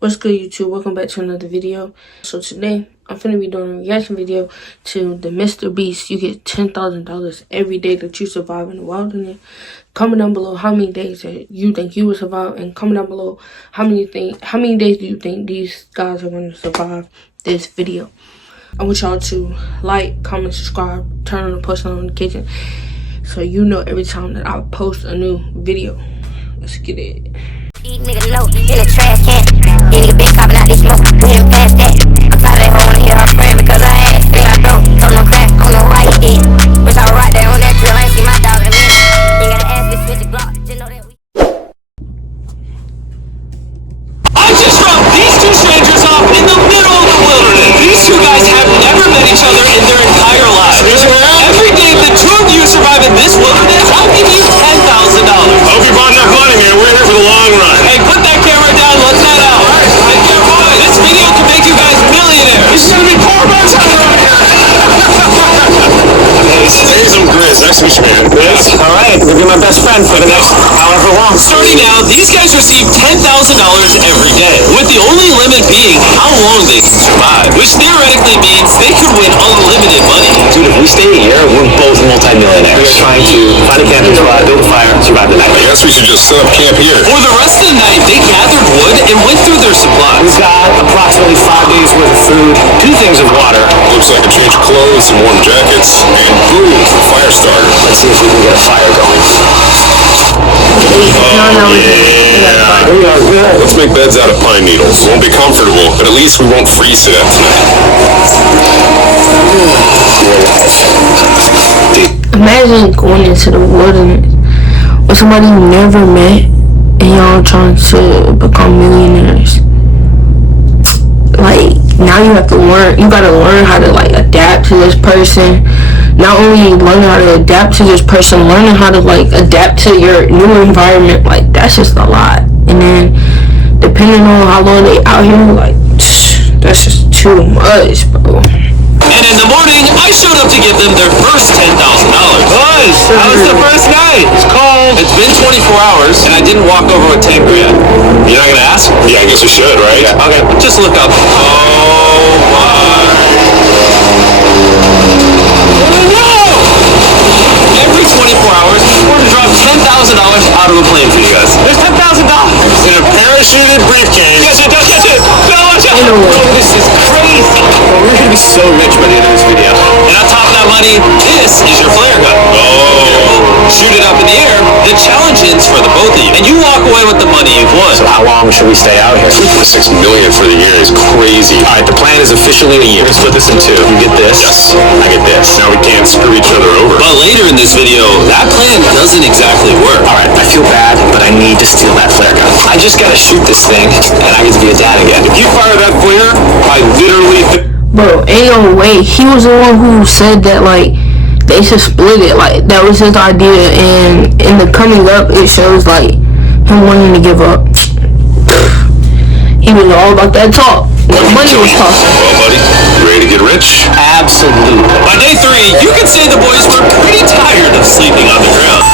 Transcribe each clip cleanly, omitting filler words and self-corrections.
What's good, YouTube? Welcome back to another video. So today, I'm finna be doing a reaction video to the Mr. Beast. You get $10,000 every day that you survive in the wilderness. Comment down below how many days that you think you will survive, and comment down below how many days do you think these guys are going to survive this video. I want y'all to like, comment, subscribe, turn on the post notification so you know every time that I post a new video. Let's get it. Nigga low in the trash can. Nigga been copping out this smoke. We done past that. I'm tired of wanna hear her friend because I asked. Think I don't. Don't know crack. Don't know why he did. Wish I was right there on that drill. I ain't see my dog in me. You gotta ask this bitch a Glock. Just know that we. I just dropped these two strangers off in the middle of the wilderness. These two guys have never met each other in their entire lives. Every day the two of you survive in this wilderness, I'll give you $10,000. I hope you brought enough money, man. We're here for the long run. Hey, put that camera down. Let's head out. Take care, boys. This video can make you guys millionaires. This is gonna be poor man's time around here. Hey, some Grizz. Nice to meet you, man. Grizz? All right, you'll be my best friend for the next however long. Starting now, these guys receive $10,000 every day, with the only limit being how long they can survive, which theoretically means they could win unlimited money. Dude, if we stay here, we're both multi-millionaires. We are trying to find a camping spot, build a fire, and survive the night. I guess we should just set up camp here. For the rest of the night, they gathered wood and went through their supplies. We've got approximately 5 days worth of food, 2 things of water. Looks like a change of clothes, some warm jackets, and food for fire starter. Let's see if we can get a fire going. Yeah. We are good. Let's make beds out of pine needles. Won't be comfortable, but at least we won't freeze to death tonight. Imagine going into the wilderness with somebody you never met and y'all trying to become millionaires. Like, now you have to learn, you gotta learn how to like adapt to this person. Not only learning how to adapt to this person, learning how to like adapt to your new environment. Like, that's just a lot. And then depending on how long they out here, like, that's just too much, bro. And in the morning, I showed up to give them their first $10,000. Boys, how was the first night? It's cold. It's been 24 hours, and I didn't walk over with 10 grand. You're not gonna ask? Yeah, I guess you should, right? Okay, just look up. Oh my. Every 24 hours, we're gonna drop $10,000 out of a plane for you guys. There's $10,000 In a parachuted briefcase. Yes, it does. Yes, it does. No, watch out. Bro, this is crazy. We're gonna be so rich by the end of this video. And on top of that money, this is your flare gun. Oh. Shoot it up in the air. The challenge ends for the both of you, and you walk away with the money you've won. So how long should we stay out here? $3.6 million for the year is crazy. Alright, the plan is officially a year. We're gonna split this in 2. You get this. Yes. I get this. Now we can't screw each other over. But later in this video, that plan doesn't exactly work. Alright, I feel bad, but I need to steal that flare gun. I just gotta shoot this thing, and I get to be a dad again. If you fire that flare, I literally... Bro, ain't no way. He was the one who said that, like, they should split it. Like, that was his idea. And in the coming up, it shows, like, him wanting to give up. He was all about that talk. The money was talking. Well, buddy, you ready to get rich? Absolutely. By day 3, you can say the boys were pretty tired of sleeping on the ground.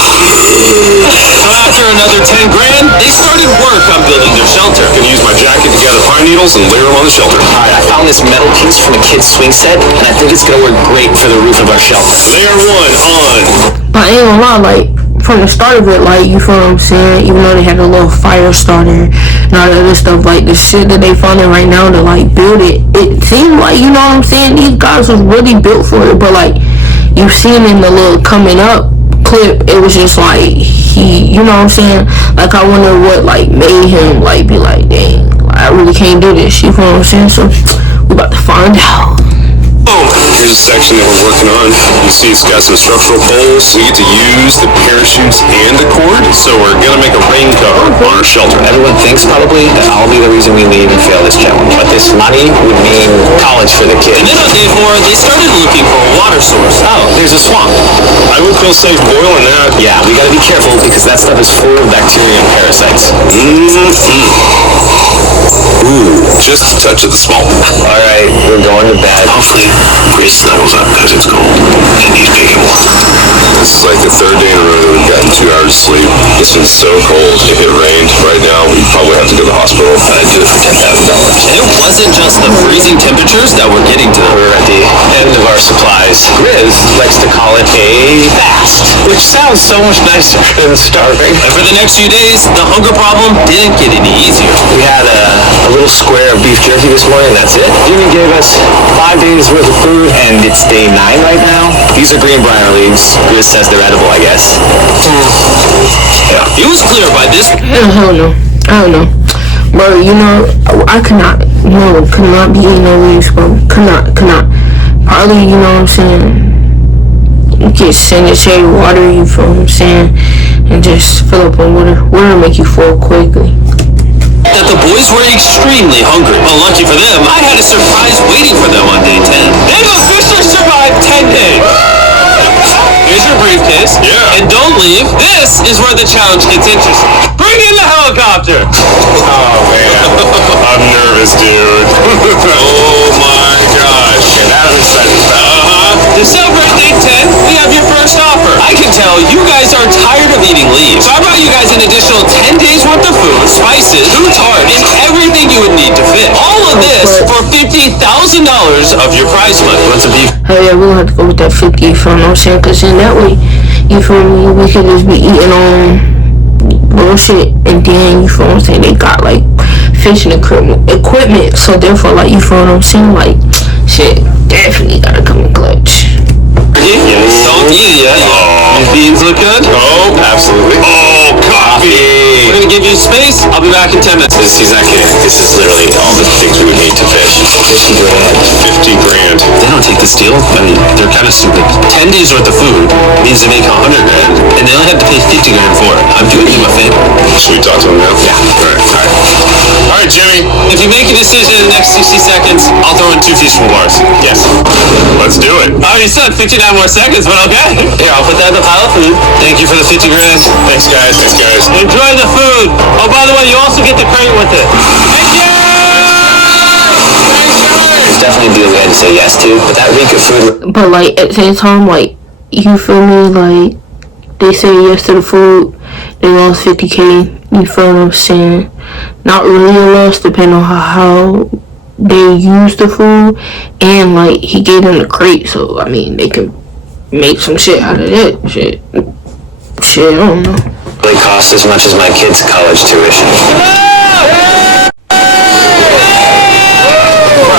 So after another 10 grand, they started work on building their shelter. I'm gonna use my jacket to gather pine needles and layer them on the shelter. Alright, I found this metal piece from a kid's swing set, and I think it's gonna work great for the roof of our shelter. Layer 1 on. But I ain't gonna lie, like, from the start of it, like, you feel what I'm saying? Even though they had a little fire starter and all that other stuff, like, the shit that they finding right now to, like, build it, it seemed like, you know what I'm saying? These guys was really built for it, but, like, you seen in the little coming up clip, it was just like, he, you know what I'm saying? Like, I wonder what, like, made him, like, be like, dang, I really can't do this, you feel what I'm saying? So, we about to find out. Here's a section that we're working on. You see it's got some structural poles. We get to use the parachutes and the cord, so we're gonna make a rain cover on our shelter. Everyone thinks probably that I'll be the reason we leave and fail this challenge, but this money would mean college for the And kids. then on day 4, they started looking for a water source. Oh, there's a swamp. I would feel safe boiling that. Yeah, we gotta be careful because that stuff is full of bacteria and parasites. Ooh, just a touch of the smoke. All right, we're going to bed. Hopefully, Grace snuggles up because it's cold and he's making warm. This is like the third day in a row that we've gotten 2 hours of sleep. It's been so cold. If it rained right now, we'd probably have to go to the hospital. I'd do it for $10,000. And it wasn't just the freezing temperatures that were getting to them. We're at the end of our supplies. Grizz likes to call it a fast, which sounds so much nicer than starving. And for the next few days, the hunger problem didn't get any easier. We had a little square of beef jerky this morning, that's it. Jimmy gave us 5 days worth of food, and it's day 9 right now. These are Greenbrier leaves. Grizz says they're edible, I guess. Yeah. It was clear by this Hell no. I don't know. Bro, you know, I could not be eating no leaves, bro. Could not. Probably, you know what I'm saying, you get sanitary water, you feel what I'm saying, and just fill up on water. Water make you full quickly. that the boys were extremely hungry. Well, lucky for them, I had a surprise waiting for them on day 10. They've officially survived 10 days. Here's your briefcase. Yeah. And don't leave. This is where the challenge gets interesting. Bring in the helicopter. Oh, man. I'm nervous, dude. Oh, my gosh. That was exciting. To celebrate day 10, we have your first offer. I can tell you guys are tired of eating leaves. So I brought you guys an additional 10 days worth of food, spices, food tarts, and everything you would need to fit. All of this for $50,000 of your prize money. What's a beef? Oh yeah, we're gonna have to go with that 50, you feel what I'm saying? Cause in that way, you feel me, we could just be eating on bullshit, and then, you feel what I'm saying, they got like fishing equipment, so therefore, like, you feel what I'm saying, like, shit, definitely gotta come in clutch. Don't eat it yet. These beans look good? Oh, absolutely. Oh, coffee. We're gonna give you space. I'll be back in 10 minutes. He's not kidding. This is literally all the things we would need to fish. 50 grand. 50 grand. They don't take this deal. I mean, they're kind of stupid. 10 days worth of food means they make 100 grand, and they only have to pay 50 grand for it. I'm doing you a favor. Should we talk to him now? Yeah. All right, Jimmy. If you make a decision in the next 60 seconds, I'll throw in 2 feasible bars. Yes. Let's do it. I already said 59 more seconds, but okay. Here, I'll put that in the pile of food. Thank you for the 50 grand. Thanks, guys. Thanks, guys. Enjoy the food. Oh, by the way, you also get the crate with it. Thank you! It's definitely a deal we had to say yes to, but that week of food... But like at the same time, like, you feel me, like, they say yes to the food, they lost 50K, you feel what I'm saying? Not really a loss, depending on how they use the food, and like, he gave them the crate, so I mean, they can make some shit out of that shit, I don't know. Really cost as much as my kids' college tuition.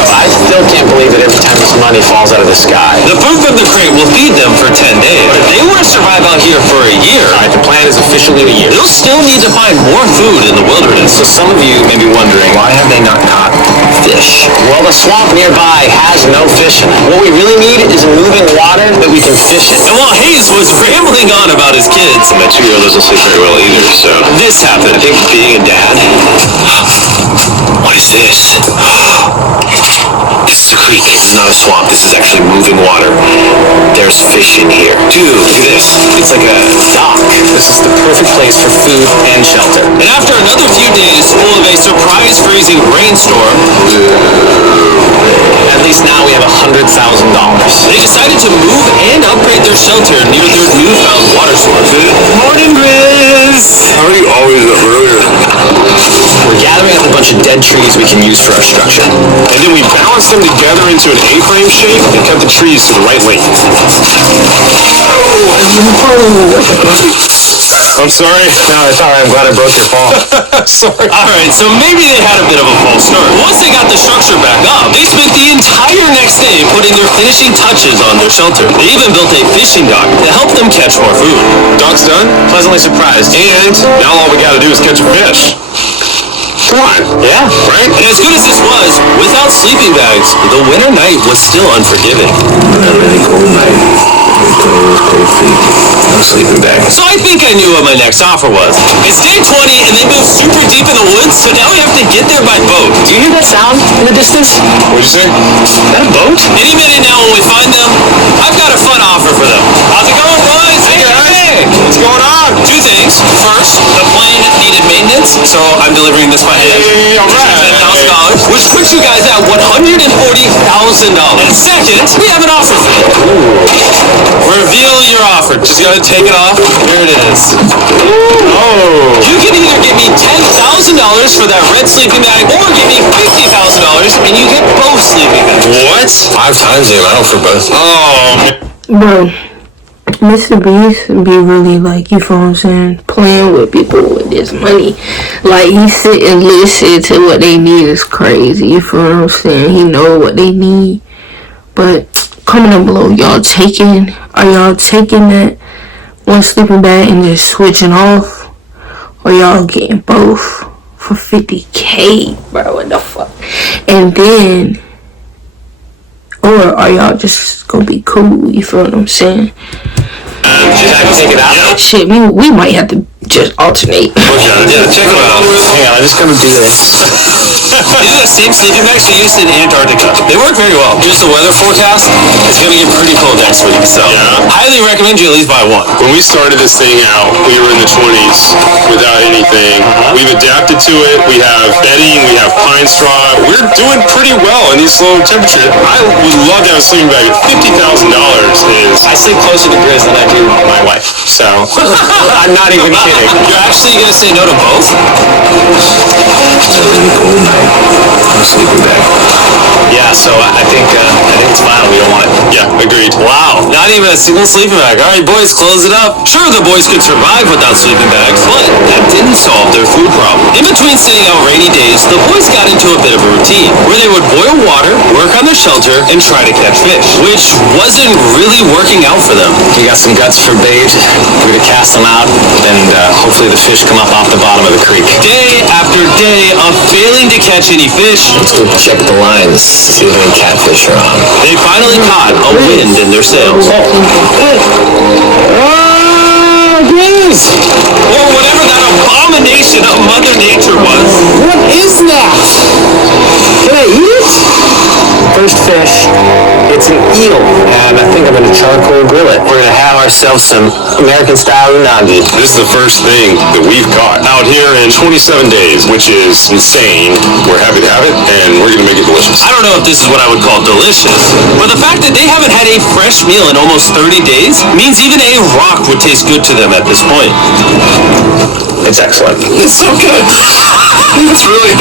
I still can't believe that every time this money falls out of the sky. The food from the crate will feed them for 10 days. But if they were to survive out here for a year, Alright, the plan is officially a year. they'll still need to find more food in the wilderness. So some of you may be wondering, why have they not caught fish? Well, the swamp nearby has no fish in it. What we really need is moving water that we can fish in. And while Hayes was rambling on about his kids, My 2-year-old doesn't sleep very well either, so... this happened. I think being a dad... What is this? This is a creek. This is not a swamp. This is actually moving water. There's fish in here. Dude, look at this. It's like a dock. This is the perfect place for food and shelter. And after another few days full of a surprise freezing rainstorm, At least now we have $100,000. they decided to move and upgrade their shelter near their newfound water source. Morning, Grizz! How are you always up earlier? We're gathering up a bunch of dead trees we can use for our structure. And then we balance them together into an A-frame shape and cut the trees to the right length. I'm sorry. No, it's alright. I'm glad I broke your fall. Sorry. Alright, so maybe they had a bit of a false start. Once they got the structure back up, they spent the entire next day putting their finishing touches on their shelter. They even built a fishing dock to help them catch more food. Dock's done, Pleasantly surprised. and now all we gotta do is catch a fish. Come on. Yeah. Right? And as good as this was, without sleeping bags, the winter night was still unforgiving. A really cold night. Cold feet. No sleeping bag. So I think I knew what my next offer was. It's day 20 and they moved super deep in the woods, so now we have to get there by boat. Do you hear that sound in the distance? What'd you say? Is that a boat? Any minute now when we find them, I've got a fun offer for them. How's it going, boys? Hey, what's going on? 2 things. First, the plane needed maintenance, so I'm delivering this by hand. Hey, all right. $10,000. Which quick put you guys at $140,000. Second, we have an offer for you. Reveal your offer. Just gotta take it off. Here it is. Oh. You can either give me $10,000 for that red sleeping bag, or give me $50,000 and you get both sleeping bags. What? 5 times the amount for both. Oh, man. Bro, Mr. Beast be really like, you feel what I'm saying, playing with people with this money. Like, he sit and listen to what they need is crazy. You feel what I'm saying? He know what they need. But comment down below, are y'all taking that one sleeping bag and just switching off? Or y'all getting both for $50K, bro? What the fuck? And then, or are y'all just gonna be cool? You feel what I'm saying? Should I take it out? Shit, we might have to just alternate. Yeah, check them out. Hang on, I'm just gonna do this. These are the same sleeping bags we used in Antarctica. They work very well. Here's the weather forecast. It's gonna get pretty cold next week, so highly recommend you at least buy one. When we started this thing out, we were in the 20s without anything. We've adapted to it. We have bedding. We have pine straw. We're doing pretty well in these low temperatures. I would love to have a sleeping bag. $50,000 is... I sleep closer to Grizz than I do my wife, so I'm not even kidding. You're actually gonna say no to both? It's a really cold night. I'm sleeping bag. Yeah, so I think it's final. We don't want it. Yeah, agreed. Wow, not even a single sleeping bag. All right, boys, close it up. Sure, the boys could survive without sleeping bags, but that didn't solve their food problem. In between sitting out rainy days, the boys got into a bit of a routine where they would boil water, work on their shelter, and try to catch fish, which wasn't really working out for them. We got some guts for bait. We're gonna cast them out, and hopefully the fish come up off the bottom of the creek. Day after day of failing to catch any fish, Let's go check the lines, see if any catfish are on. they finally caught a wind in their sails. Or whatever that abomination of Mother Nature was. What is that? Can I eat it? First fish, it's an eel, and I think I'm gonna charcoal grill it. We're gonna have ourselves some American-style unagi. This is the first thing that we've caught out here in 27 days, which is insane. We're happy to have it, and we're gonna make it delicious. I don't know if this is what I would call delicious, but the fact that they haven't had a fresh meal in almost 30 days means even a rock would taste good to them at this point. It's excellent. It's so good.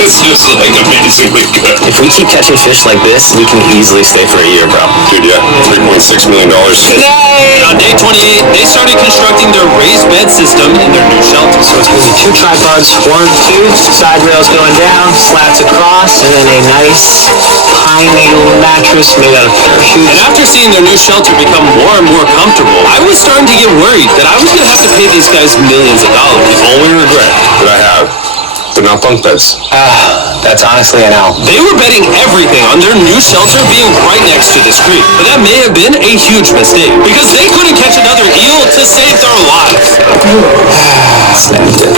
It's just like amazingly good. If we keep catching fish like this, we can easily stay for a year, bro. Dude, yeah, $3.6 million. And on day 28, they started constructing their raised bed system in their new shelter. So it's gonna be 2 tripods, 1, 2, side rails going down, slats across, and then a nice pine needle mattress made out of parachutes. And after seeing their new shelter become more and more comfortable, I was starting to get worried that I was going to have to pay these guys millions of dollars. The only regret that I have, they're not bunk beds. That's honestly an L. They were betting everything on their new shelter being right next to this creek. But that may have been a huge mistake, because they couldn't catch another eel to save their lives. Snapped it.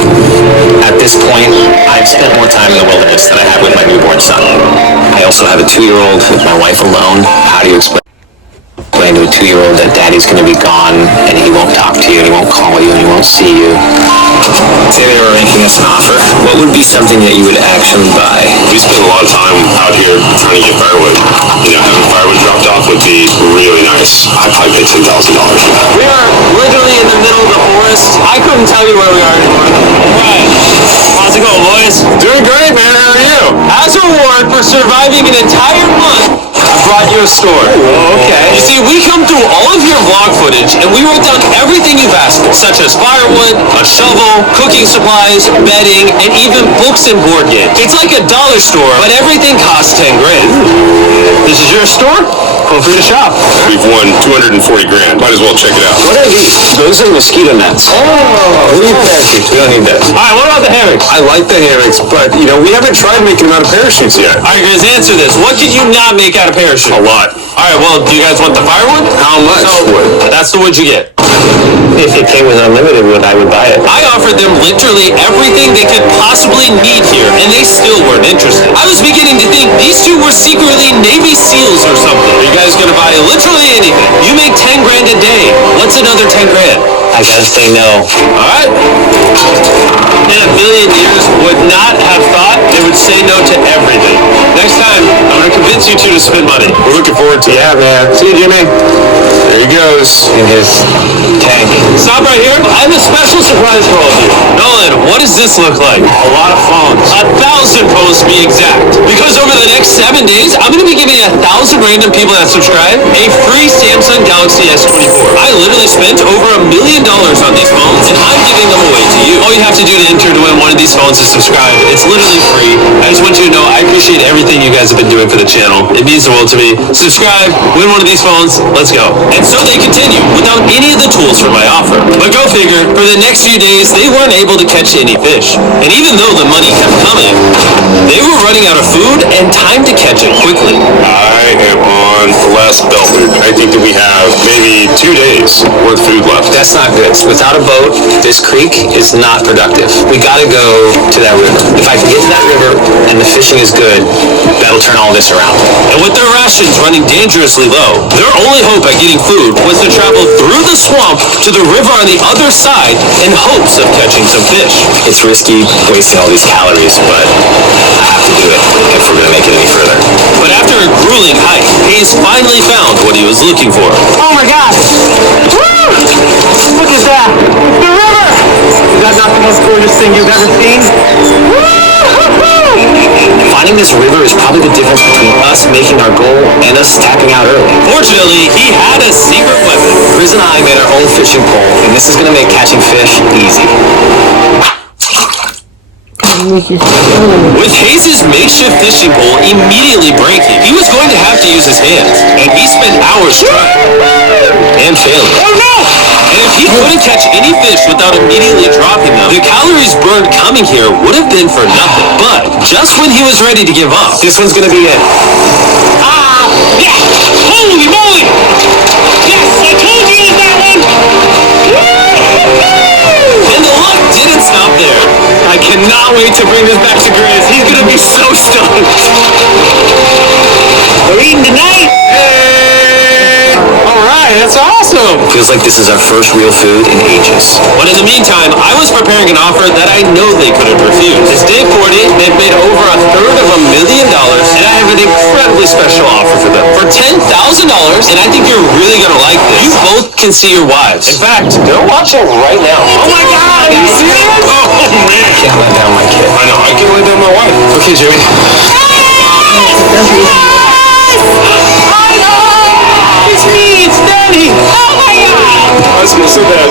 At this point, I've spent more time in the wilderness than I have with my newborn son. I also have a 2-year-old with my wife alone. How do you explain to a 2-year-old that daddy's gonna be gone and he won't talk to you and he won't call you and he won't see you? Say they were making us an offer. What would be something that you would actually buy? We spend a lot of time out here trying to get firewood. You know, having firewood dropped off would be really nice. I'd probably pay $10,000 for that. We are literally in the middle of the forest. I couldn't tell you where we are anymore. Right. How's it going, boys? Doing great, man. How are you? As a reward for surviving an entire month, I brought you a store. Okay. You see, we come through all of your vlog footage and we wrote down everything you've asked for, such as firewood, a shovel, cooking supplies, bedding, and even books and board games. It's like a dollar store, but everything costs 10 grand. This is your store? Feel free to shop. We've won $240 grand. Might as well check it out. What are these? Those are mosquito nets. We need parachutes. We don't need that. All right, what about the hammocks? I like the hammocks, but, you know, we haven't tried making them out of parachutes yet. All right, guys, answer this. What could you not make out of parachute? A lot. All right, well, do you guys want the firewood? How much So, wood? that's the wood you get. If it came with unlimited wood, I would buy it. I offered them literally everything they could possibly need here, and they still weren't interested. I was beginning to think these two were secretly Navy SEALs or something. Are you guys gonna buy literally anything? You make 10 grand a day. What's another 10 grand? I gotta say no. Alright? In a million years, would not have thought they would say no to everything. Next time, wants you two to spend money. We're looking forward to it. Yeah, man. See you, Jimmy. There he goes in his tank. Stop right here. I have a special surprise for all of you. Nolan, what does this look like? A lot of phones. 1,000 posts to be exact. Because over the next 7 days, I'm going to be giving 1,000 random people that subscribe a free Samsung Galaxy S24. I literally spent over $1 million on these phones, and I'm giving them away to you. All you have to do to enter to win one of these phones is subscribe. It's literally free. I just want you to know I appreciate everything you guys have been doing for the channel. It means the world to me. Subscribe, win one of these phones, let's go. And so they continue without any of the tools from my offer. But go figure, for the next few days, they weren't able to catch any fish. And even though the money kept coming, they were running out of food and time to catch it quickly. I am on the last belt loop. I think that we have maybe 2 days worth of food left. That's not good. Without a boat, this creek is not productive. We gotta go to that river. If I can get to that river and the fishing is good, that'll turn all this around. And with their rations running dangerously low, their only hope at getting food was to travel through the swamp to the river on the other side in hopes of catching some fish. It's risky wasting all these calories, but I have to do it if we're gonna make it any further. But after a grueling hike, Hayes finally found what he was looking for. Oh my God! Woo! Look at that! The river! Is that not the most gorgeous thing you've ever seen? Finding this river is probably the difference between us making our goal and us tapping out early. Fortunately, he had a secret weapon. Grizz and I made our own fishing pole, and this is gonna make catching fish easy. With Hayes' makeshift fishing pole immediately breaking, he was going to have to use his hands, and he spent hours trying and failing. Oh no! And if he couldn't catch any fish without immediately dropping them, the calories burned coming here would have been for nothing. But just when he was ready to give up, This one's gonna be it. ah, yeah! Holy moly! Yes, I told you it was that one! And the luck didn't stop there. I cannot wait to bring this back to Grizz. He's gonna be so stoked. We're eating tonight! Alright, that's awesome. Feels like this is our first real food in ages. But in the meantime, I was preparing an offer that I know they couldn't refuse. This day 40, they've made over $250,000, and I have an incredibly special offer for them. For $10,000, and I think you're really gonna like this, you both can see your wives. In fact, they're watching right now. Oh my God, are you serious? Oh, man. I can't let down my kid. I know. I can't let down my wife. Okay, Jimmy. It's me, it's Daddy! Oh my God! I was so bad.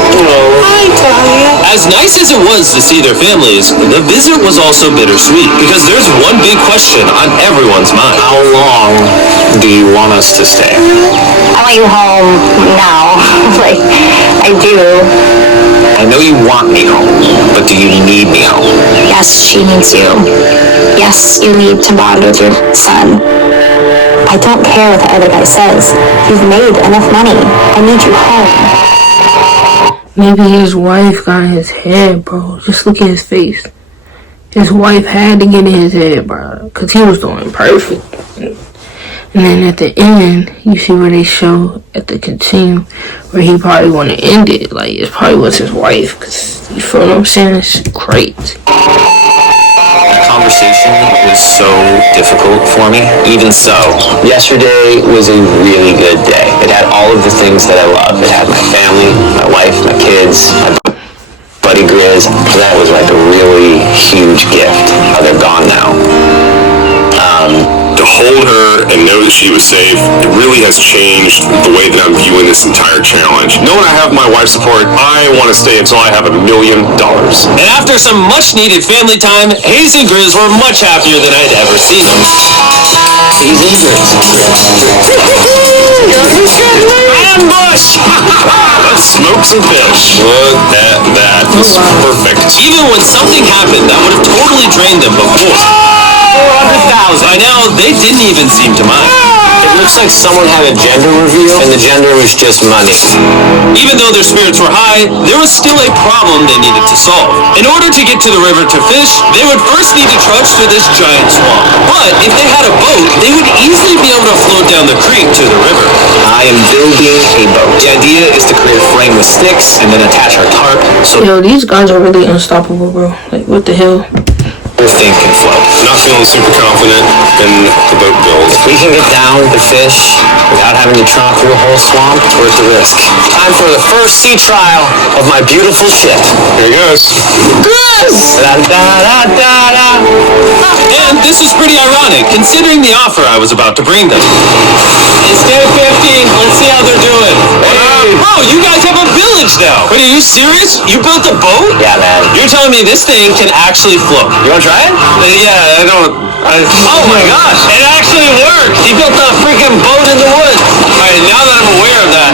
As nice as it was to see their families, the visit was also bittersweet, because there's one big question on everyone's mind. How long do you want us to stay? I want you home now. Like, I do. I know you want me home, but do you need me home? Yes, she needs you. Yes, you need to bond with your son. I don't care what the other guy says. You've made enough money. I need you home. Maybe his wife got in his head, bro. Just look at his face. His wife had to get in his head, bro. Because he was doing perfect. And then at the end, you see where they show at the continue where he probably want to end it. Like, it probably was his wife. Because, you feel what I'm saying? It's great. That conversation was so difficult for me. Even so, yesterday was a really good day. It had all of the things that I love. It had my family, my wife, my kids, my buddy Grizz. That was like a really huge gift. They're gone now. To hold her and know that she was safe, it really has changed the way that I'm viewing this entire challenge. Knowing I have my wife's support, I want to stay until I have $1 million. And after some much-needed family time, Hayes and Grizz were much happier than I'd ever seen them. Ambush! Let's smoke some fish. Look at that. This is perfect. Even when something happened that would have totally drained them before, 400,000. By now, they didn't even seem to mind. It looks like someone had a gender reveal, and the gender was just money. Even though their spirits were high, there was still a problem they needed to solve. In order to get to the river to fish, they would first need to trudge through this giant swamp. But if they had a boat, they would easily be able to float down the creek to the river. I am building a boat. The idea is to create a frame with sticks and then attach our tarp. So Yo, these guys are really unstoppable, bro. Like, what the hell? whole thing can float. Not feeling super confident in the boat build. If we can get down the fish without having to tromp through a whole swamp, it's worth the risk. Time for the first sea trial of my beautiful ship. Here he goes. Da-da-da-da-da. And this is pretty ironic, considering the offer I was about to bring them. Instead of 50, let's see how they're doing. Bro, you guys have a village now. Wait, are you serious? You built a boat? Yeah, man. You're telling me this thing can actually float? You wanna try it? Yeah, I don't... oh my gosh, it actually worked! He built a freaking boat in the woods! Alright, now that I'm aware of that,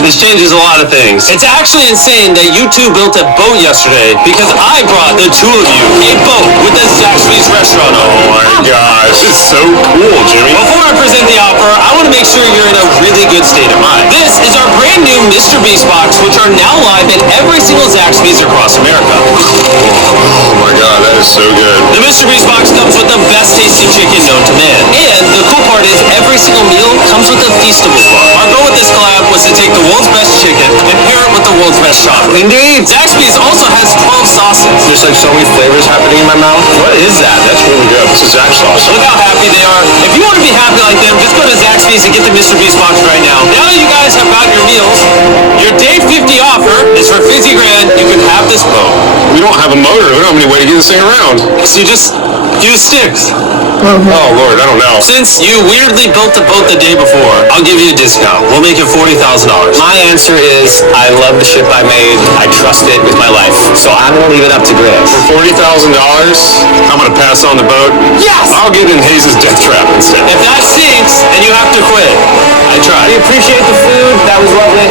this changes a lot of things. It's actually insane that you two built a boat yesterday because I brought the two of you a boat with the Zaxby's restaurant on it. Oh my gosh, it's so cool, Jimmy. Before I present the offer, I want to make sure you're in a really good state of mind. This is our brand new Mr. Beast box, which are now live at every single Zaxby's across America. Oh my god, that is so good. The Mr. Beast box comes with the best tasting chicken known to man. And the cool part is every single meal comes with a Feastable bar. Our goal with this collab was to take the world's best chicken and pair it with the world's best chocolate. Indeed. Zaxby's also has 12 sauces. There's like so many flavors happening in my mouth. What is that? That's really good. This is Zach sauce. Look how happy they are. If you want to be happy like them, just go to Zaxby's and get the Mr. Beast box right now. Now that you guys have got your meals, your day 50 offer is for 50 grand. You can have this boat. We don't have a motor. We don't have any way to get this thing around. So you just use sticks. Oh Lord, I don't know. Since you weirdly built the boat the day before, I'll give you a discount. We'll make it $40,000. My answer is I love the ship I made. I trust it with my life. So I'm gonna leave it up to Grizz. For $40,000, I'm gonna pass on the boat. Yes! I'll get in Hayes' death trap instead. If that sinks, then you have to quit. I tried. We appreciate the food. That was lovely.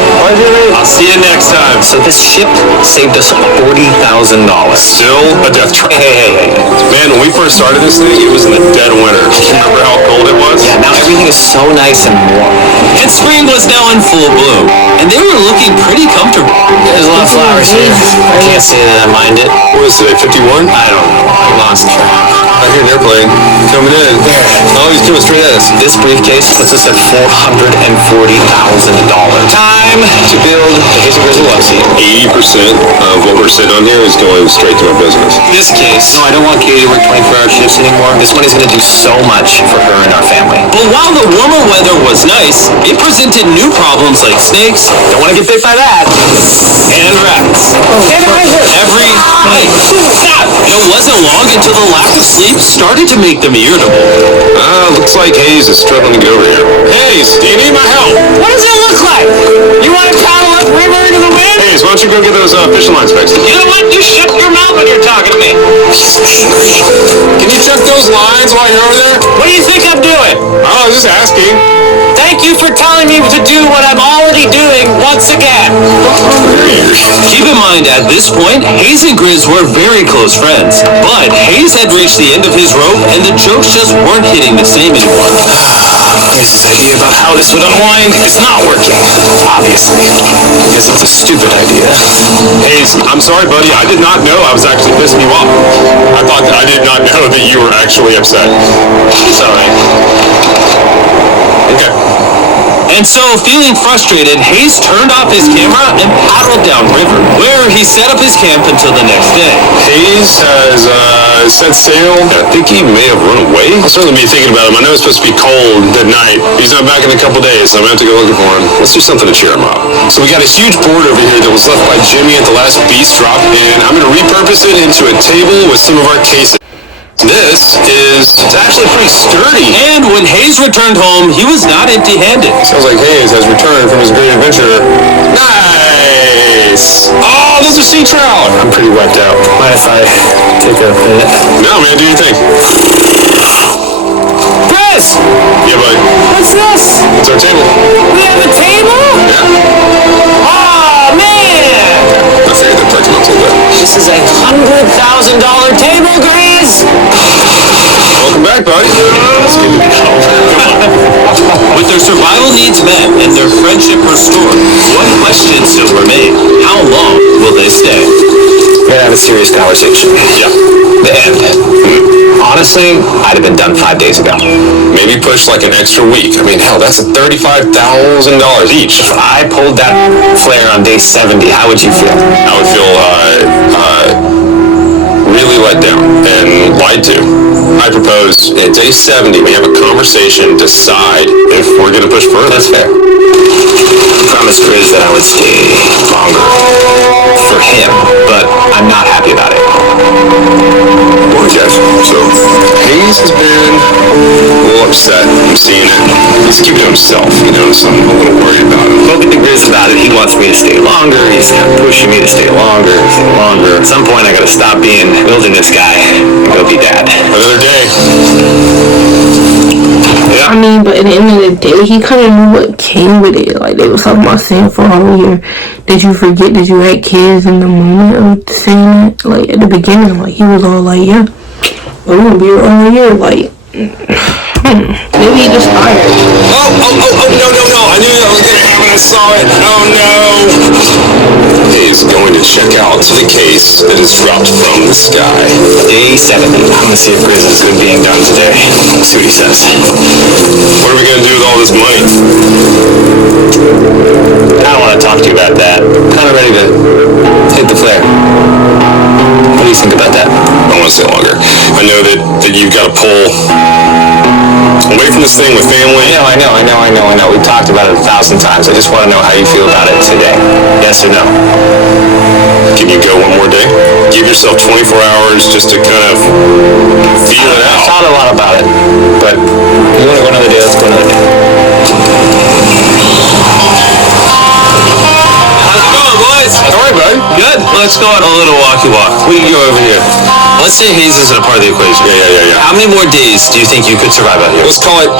I'll see you next time. So this ship saved us $40,000. Still a death trap. Hey. Man, when we first started this thing, it was in the dead of winter. Do you remember how cold it was? Yeah, now everything is so nice and warm. And spring was now in full bloom, and they were looking pretty comfortable. There's a lot of flowers here. I can't say that I mind it. What is today, 51? I don't know. I lost track. I hear an airplane coming in. Oh, he's coming straight at us. This briefcase puts us at $440,000. Time to build the Hazel Grizzle Love Seat. 80% of what we're sitting on here is going straight to our business. In this case, no, I don't want Katie to work 24-hour shifts anymore. This money's gonna do so much for her and our family. But while the warmer weather was nice, it presented new problems like snakes, Don't want to get bit by that. and rats. Every night. Stop! It wasn't long until the lack of sleep started to make them irritable. Looks like Hayes is struggling to get over here. Hayes, do you need my help? What does it look like? You want to paddle upriver into the wind? Hayes, why don't you go get those fishing lines fixed? You know what? You shut your mouth when you're talking to me. Can you check those lines while you're over there? What do you think I'm doing? Oh, just asking. Thank you for telling me to do what I'm already doing once again. Keep in mind, at this point, Hayes and Grizz were very close friends. But Hayes had reached the end of his rope, and the jokes just weren't hitting the same anymore. This idea about how this would unwind is not working. Obviously. I guess it's a stupid idea. Hayes, I'm sorry, buddy. I did not know I was actually pissing you off. I did not know that you were actually upset. It's alright. Okay. And so, feeling frustrated, Hayes turned off his camera and paddled downriver, where he set up his camp until the next day. Hayes has set sail. I think he may have run away. I'll certainly be thinking about him. I know it's supposed to be cold at night. He's not back in a couple days, so I'm going to have to go looking for him. Let's do something to cheer him up. So we got a huge board over here that was left by Jimmy at the last Beast drop, and I'm going to repurpose it into a table with some of our cases. This is actually pretty sturdy. And when Hayes returned home, he was not empty-handed. Sounds like Hayes has returned from his great adventure. Nice! Oh, those are sea trout! I'm pretty wiped out. Mind if I take a minute? No, man, do your thing. Chris! Yeah, buddy. What's this? It's our table. We have a table? Yeah. Oh, man! I figured that touch looked a little bit. This is a $100,000 table, Grizz! Welcome back, buddy. It's good to be home. With their survival needs met and their friendship restored, one question still remained. How long will they stay? We're gonna have a serious conversation. Yeah. The end. Honestly, I'd have been done 5 days ago. Maybe push like an extra week. I mean, hell, that's $35,000 each. If I pulled that flare on day 70, how would you feel? I would feel really let down and lied to. I propose at day 70 we have a conversation, decide if we're going to push further. That's fair. I promised Grizz that I would stay longer for him, but I'm not happy about it. Okay, so Hayes has been a little upset. I'm seeing it. He's keeping it to himself, so I'm a little worried about him. Spoken to Grizz about it. He wants me to stay longer. He's kind of pushing me to stay longer. At some point, I gotta stop being wilderness guy and go be dad. Another day. I mean, but at the end of the day, he kind of knew what came with it. Like, they was talking about saying for a whole year. Did you forget that you had kids in the moment of saying it? Like, at the beginning, like, he was all like, yeah, we're gonna be here all year. Like, maybe he just tired. Oh, no. I knew that was going to happen. I saw it. Oh, no. He's going to check out the case that is dropped from the sky. Day 70. I'm gonna see if Grizz is good being done today. See what he says. What are we going to do with all this money? I don't want to talk to you about that. Kind of ready to hit the flare. What do you think about that? I want to stay longer. I know that you've got to pull away from this thing with family. I know. We've talked about it 1,000 times. I just want to know how you feel about it today. Yes or no? Can you go one more day? Give yourself 24 hours just to kind of feel it I've out. thought a lot about it, but you want to go another day, let's go another day. How's it going, boys? All right, bud. Good. Let's go on a little walkie walk. We can go over here. Let's say Hayes isn't a part of the equation. Yeah. How many more days do you think you could survive out here? Let's call it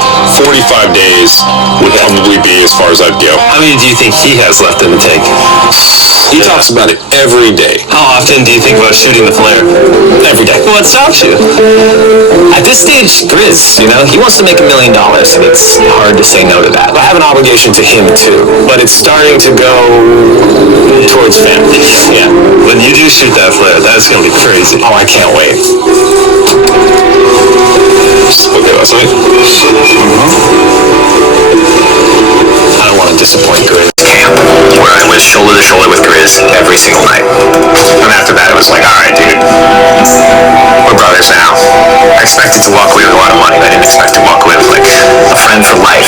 45 days would probably be as far as I'd go. How many do you think he has left in the tank? He talks about it every day. How often do you think about shooting the flare? Every day. What stops you? At this stage, Grizz, he wants to make $1 million, and it's hard to say no to that. I have an obligation to him, too, but it's starting to go towards family. Yeah. When you do shoot that flare, that's going to be crazy. Oh, I can't wait. Okay, last night? I don't want to disappoint Grizz. Camp, where I was shoulder to shoulder with Grizz every single night. And after that, it was like, all right, dude, we're brothers now. I expected to walk away with a lot of money, but I didn't expect to walk away with, like, a friend for life.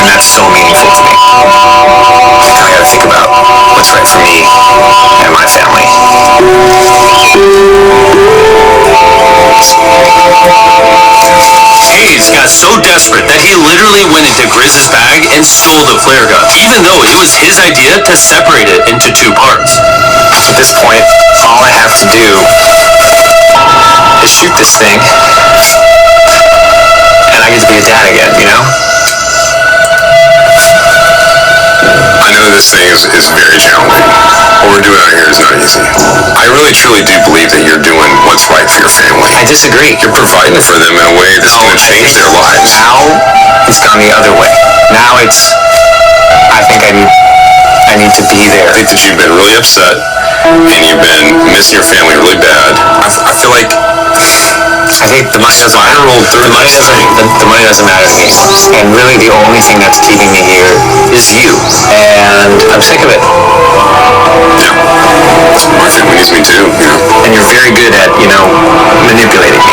And that's so meaningful to me. Now I gotta think about what's right for me and my family. Hayes got so desperate that he literally went into Grizz's bag and stole the flare gun, even though it was his idea to separate it into 2 parts. At this point, all I have to do is shoot this thing, and I get to be a dad again, I know this thing is very challenging. What we're doing out here is not easy. I really truly do believe that you're doing what's right for your family. I disagree. You're providing for them in a way that's going to change their lives. Now, it's gone the other way. Now I think I need to be there. I think that you've been really upset and you've been missing your family really bad. I feel like I think the money doesn't matter. The money doesn't matter to me. And really the only thing that's keeping me here is you. And I'm sick of it. Yeah. My family needs me too, And you're very good at, manipulating me.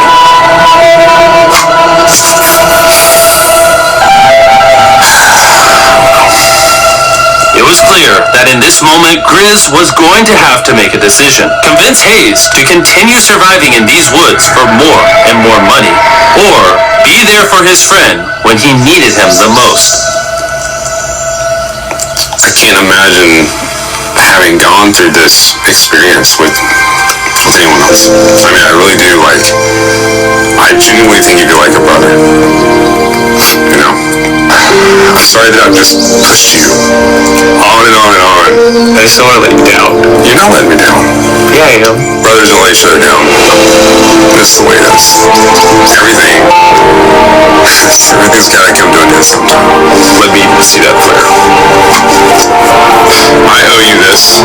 It was clear that in this moment, Grizz was going to have to make a decision. Convince Hayes to continue surviving in these woods for more and more money, or be there for his friend when he needed him the most. I can't imagine having gone through this experience with anyone else. I mean, I really do, I genuinely think you'd be like a brother. I'm sorry that I've just pushed you on and on and on. I just don't want to let you down. You're not letting me down. Yeah, I am. Brothers don't let each other down. That's the way it is. Everything's gotta come to an end sometime. Let me see that flare. I owe you this.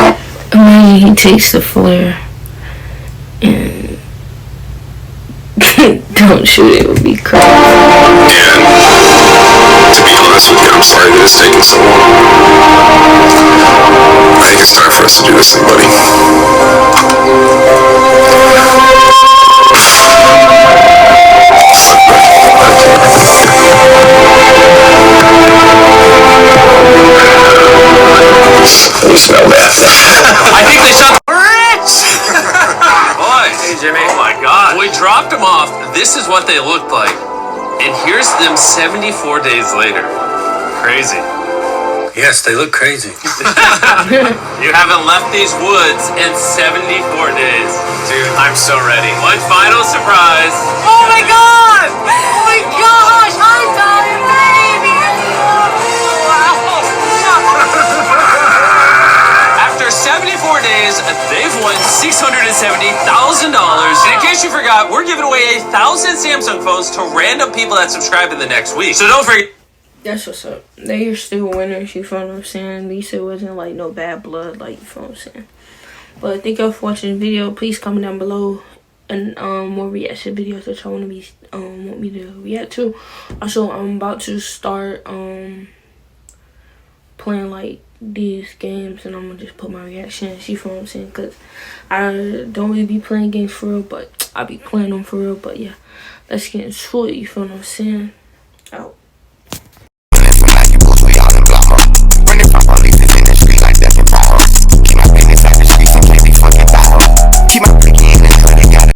Imagine he takes the flare and don't shoot it. Would be crazy. And to be honest with you, I'm sorry that it's taken so long. I think it's time for us to do this thing, buddy. You smell bad. I think they shot the Boys. Hey, Jimmy. Oh my God. We dropped them off. This is what they looked like. And here's them 74 days later. Crazy. Yes, they look crazy. You haven't left these woods in 74 days. Dude, I'm so ready. One final surprise. Oh my God! Oh my gosh! I got it, baby! After 74 days, they've won $670,000. And in case you forgot, we're giving away 1,000 Samsung phones to random people that subscribe in the next week. So don't forget. That's what's up. They are still winners, you feel what I'm saying? At least it wasn't like no bad blood, like, you feel what I'm saying? But thank y'all for watching the video. Please comment down below and more reaction videos that y'all want me to react to. Also, I'm about to start playing like these games, and I'm gonna just put my reactions, you feel what I'm saying? Cause I don't really be playing games for real, but I be playing them for real. But yeah, let's get into it, you feel what I'm saying? Out.